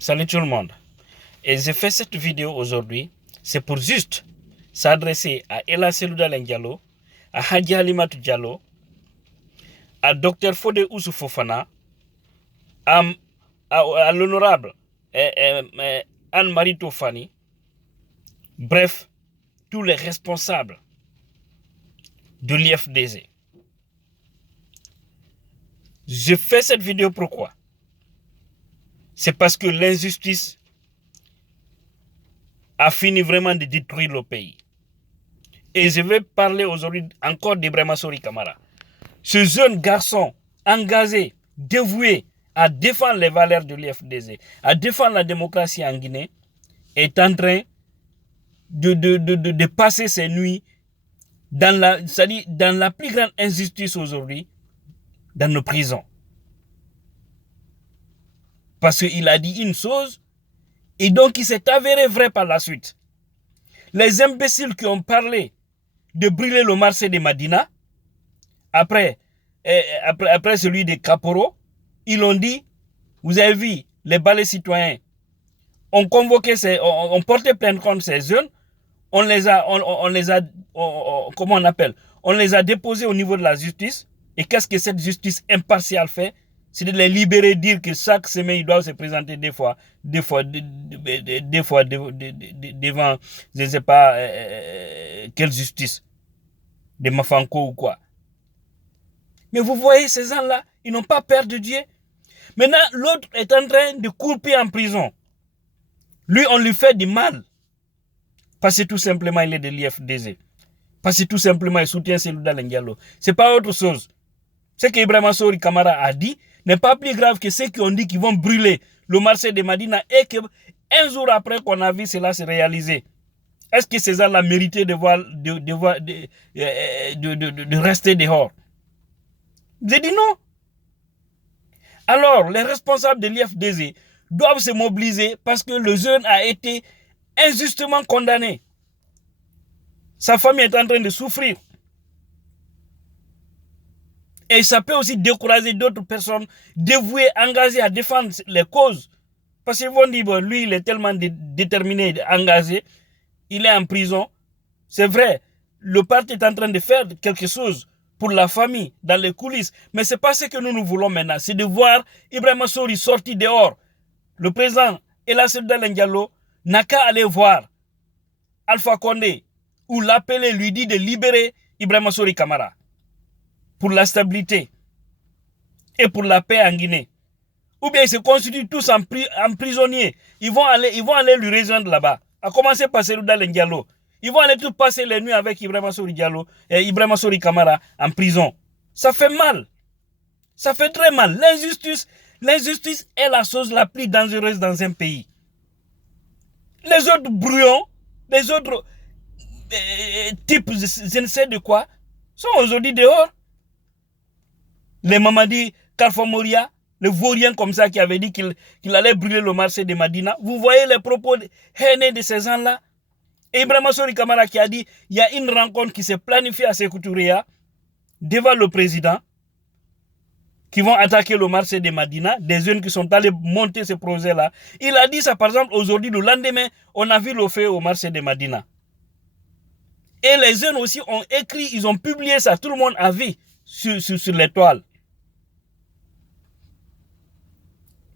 Salut tout le monde. Et j'ai fait cette vidéo aujourd'hui, c'est pour juste s'adresser à Ella Selouda Diallo, à Hadji Halimatou Diallo, à Dr Fodé Ousou Fofana, à l'honorable Anne-Marie Tofani, bref, tous les responsables de l'IFDZ. Je fais cette vidéo pourquoi? C'est parce que l'injustice a fini vraiment de détruire le pays. Et je vais parler aujourd'hui encore d'Ibrahima Sori Kamara. Ce jeune garçon engagé, dévoué à défendre les valeurs de l'IFDZ, à défendre la démocratie en Guinée, est en train de passer ses nuits dans la plus grande injustice aujourd'hui, dans nos prisons. Parce qu'il a dit une chose, et donc il s'est avéré vrai par la suite. Les imbéciles qui ont parlé de brûler le marché de Madina, après celui de Kaporo, ils ont dit, vous avez vu, les balais citoyens ont convoqué, ont porté plainte contre ces jeunes, on les a déposés au niveau de la justice. Et qu'est-ce que cette justice impartiale fait? C'est de les libérer, dire que chaque semaine, ils doivent se présenter devant, je ne sais pas, quelle justice, de Mafanko ou quoi. Mais vous voyez, ces gens-là, ils n'ont pas peur de Dieu. Maintenant, l'autre est en train de couper en prison. Lui, on lui fait du mal. Parce que tout simplement, il est de l'IFDZ. Parce que tout simplement, il soutient Selouda Diallo. Ce n'est pas autre chose. Ce qu'Ibrahima Sori Kamara a dit n'est pas plus grave que ceux qui ont dit qu'ils vont brûler le marché de Madina et qu'un jour après qu'on a vu cela se réaliser. Est-ce que ces gens-là méritaient de rester dehors? J'ai dit non. Alors, les responsables de l'IFDZ doivent se mobiliser parce que le jeune a été injustement condamné. Sa famille est en train de souffrir. Et ça peut aussi décourager d'autres personnes dévouées, engagées à défendre les causes. Parce qu'ils vont dire, bon, lui, il est tellement déterminé, engagé, il est en prison. C'est vrai, le parti est en train de faire quelque chose pour la famille, dans les coulisses. Mais ce n'est pas ce que nous voulons maintenant. C'est de voir Ibrahima Sori sortir dehors. Le président Ella Selouda Diallo n'a qu'à aller voir Alpha Condé ou l'appeler, lui dit de libérer Ibrahima Sori Kamara pour la stabilité et pour la paix en Guinée. Ou bien ils se constituent tous en prisonniers. Ils vont aller lui rejoindre là-bas. À commencer par Selouda Diallo. Ils vont aller tous passer les nuits avec Ibrahima Sori Diallo et Ibrahima Sori Kamara en prison. Ça fait mal. Ça fait très mal. L'injustice est la chose la plus dangereuse dans un pays. Les autres brouillons, les autres types, je ne sais de quoi, sont aujourd'hui dehors. Les Mamadi Kalfa Moria, le vaurien comme ça qui avait dit qu'il allait brûler le marché de Madina. Vous voyez les propos haineux de ces gens-là. Ibrahima Sori Kamara qui a dit il y a une rencontre qui s'est planifiée à Sékou Touré devant le président qui vont attaquer le marché de Madina, des jeunes qui sont allés monter ce projet-là. Il a dit ça par exemple aujourd'hui, le lendemain, on a vu le feu au marché de Madina. Et les jeunes aussi ont écrit, ils ont publié ça, tout le monde a vu sur les toiles.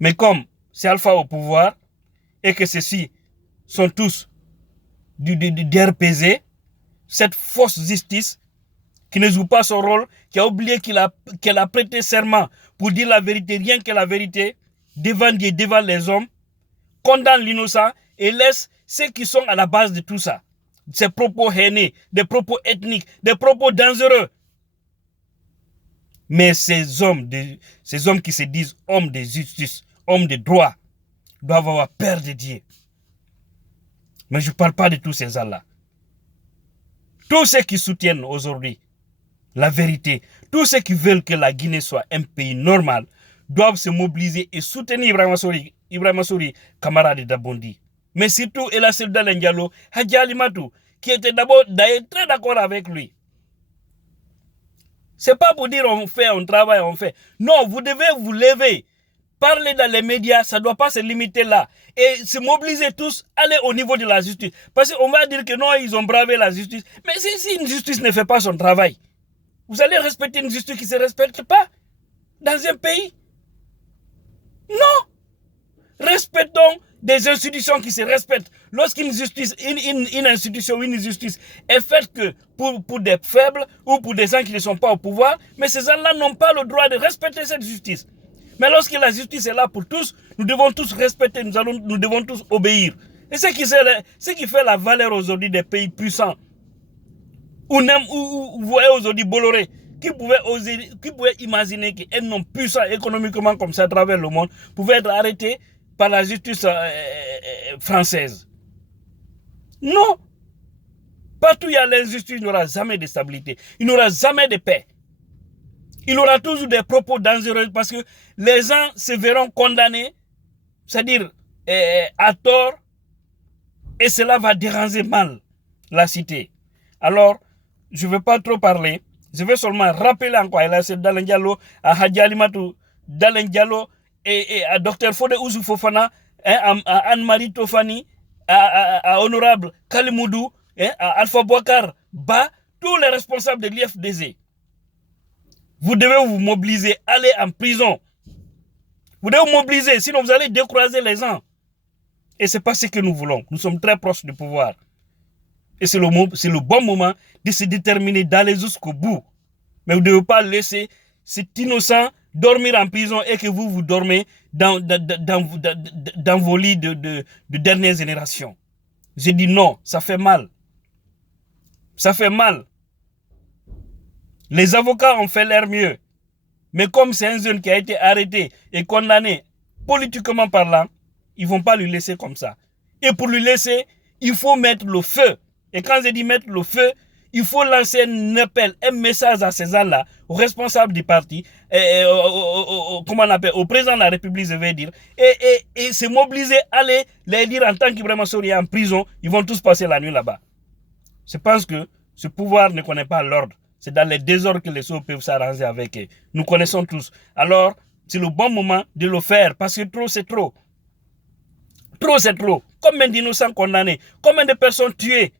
Mais comme c'est Alpha au pouvoir et que ceux-ci sont tous du RPZ, cette fausse justice qui ne joue pas son rôle, qui a oublié qu'elle a prêté serment pour dire la vérité, rien que la vérité, devant Dieu, devant les hommes, condamne l'innocent et laisse ceux qui sont à la base de tout ça. Ces propos haineux, des propos ethniques, des propos dangereux. Mais ces hommes qui se disent hommes de justice, hommes de droit, doivent avoir peur de Dieu. Mais je ne parle pas de tous ces gens-là. Tous ceux qui soutiennent aujourd'hui la vérité, tous ceux qui veulent que la Guinée soit un pays normal, doivent se mobiliser et soutenir Ibrahima Sori Kamara de Dabondi. Mais surtout Ella Selouda Diallo, Hadji Halimatou, qui était d'abord très d'accord avec lui. C'est pas pour dire on fait, on travaille, on fait. Non, vous devez vous lever parler dans les médias, ça ne doit pas se limiter là. Et se mobiliser tous, aller au niveau de la justice. Parce qu'on va dire que non, ils ont bravé la justice. Mais si une justice ne fait pas son travail, vous allez respecter une justice qui ne se respecte pas dans un pays? Non. Respectons des institutions qui se respectent. Lorsqu'une justice, une institution ou une justice est faite que pour des faibles ou pour des gens qui ne sont pas au pouvoir, mais ces gens-là n'ont pas le droit de respecter cette justice. Mais lorsque la justice est là pour tous, nous devons tous respecter, nous devons tous obéir. Et ce qui fait la valeur aujourd'hui des pays puissants, où vous voyez aujourd'hui Bolloré, qui pouvait imaginer qu'un homme puissant économiquement comme ça à travers le monde pouvait être arrêté par la justice française. Non. Partout où il y a l'injustice, il n'y aura jamais de stabilité. Il n'y aura jamais de paix. Il y aura toujours des propos dangereux parce que les gens se verront condamnés, c'est-à-dire à tort, et cela va déranger mal la cité. Alors, je ne vais pas trop parler. Je vais seulement rappeler encore à Dalen Diallo, à Hadji Alimatou Dalen Diallo et à Dr Fode Ousou Fofana, à Anne-Marie Tofani, à Honorable Kalimoudou, à Alpha Bouakar Ba, tous les responsables de l'IFDZ. Vous devez vous mobiliser, aller en prison. Vous devez vous mobiliser, sinon vous allez décourager les gens. Et ce n'est pas ce que nous voulons. Nous sommes très proches du pouvoir. Et c'est le bon moment de se déterminer d'aller jusqu'au bout. Mais vous ne devez pas laisser cet innocent dormir en prison et que vous dormez dans vos lits de dernière génération. J'ai dit non, ça fait mal. Ça fait mal. Les avocats ont fait leur mieux. Mais comme c'est un jeune qui a été arrêté et condamné politiquement parlant, ils ne vont pas lui laisser comme ça. Et pour lui laisser, il faut mettre le feu. Et quand je dis mettre le feu, il faut lancer un appel, un message à ces gens-là, aux responsables du parti, comment on appelle, au président de la République, je vais dire, et se mobiliser, aller les dire en tant qu'Ibrahima Sori est en prison, ils vont tous passer la nuit là-bas. Je pense que ce pouvoir ne connaît pas l'ordre. C'est dans les désordres que les choses peuvent s'arranger avec eux. Nous connaissons tous. Alors, c'est le bon moment de le faire, parce que trop, c'est trop. Trop, c'est trop. Combien d'innocents condamnés? Combien de personnes tuées?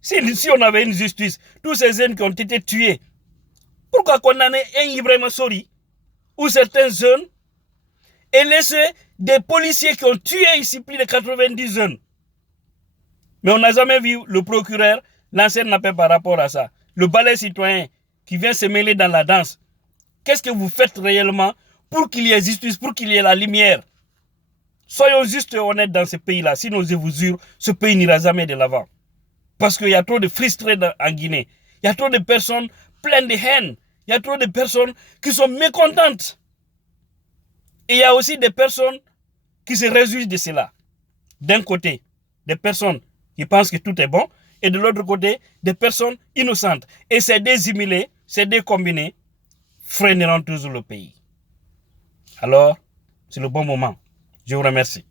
Si on avait une justice, tous ces jeunes qui ont été tués, pourquoi condamner un Ibrahima Sori ou certains jeunes et laisser des policiers qui ont tué ici plus de 90 jeunes? Mais on n'a jamais vu le procureur lancer un appel par rapport à ça. Le balai citoyen qui vient se mêler dans la danse. Qu'est-ce que vous faites réellement pour qu'il y ait justice, pour qu'il y ait la lumière? Soyons juste honnêtes dans ce pays-là. Sinon, je vous jure, ce pays n'ira jamais de l'avant. Parce qu'il y a trop de frustrés en Guinée. Il y a trop de personnes pleines de haine. Il y a trop de personnes qui sont mécontentes. Et il y a aussi des personnes qui se réjouissent de cela. D'un côté, des personnes qui pensent que tout est bon. Et de l'autre côté, des personnes innocentes. Et ces deux humilés, ces deux combinés, freineront toujours le pays. Alors, c'est le bon moment. Je vous remercie.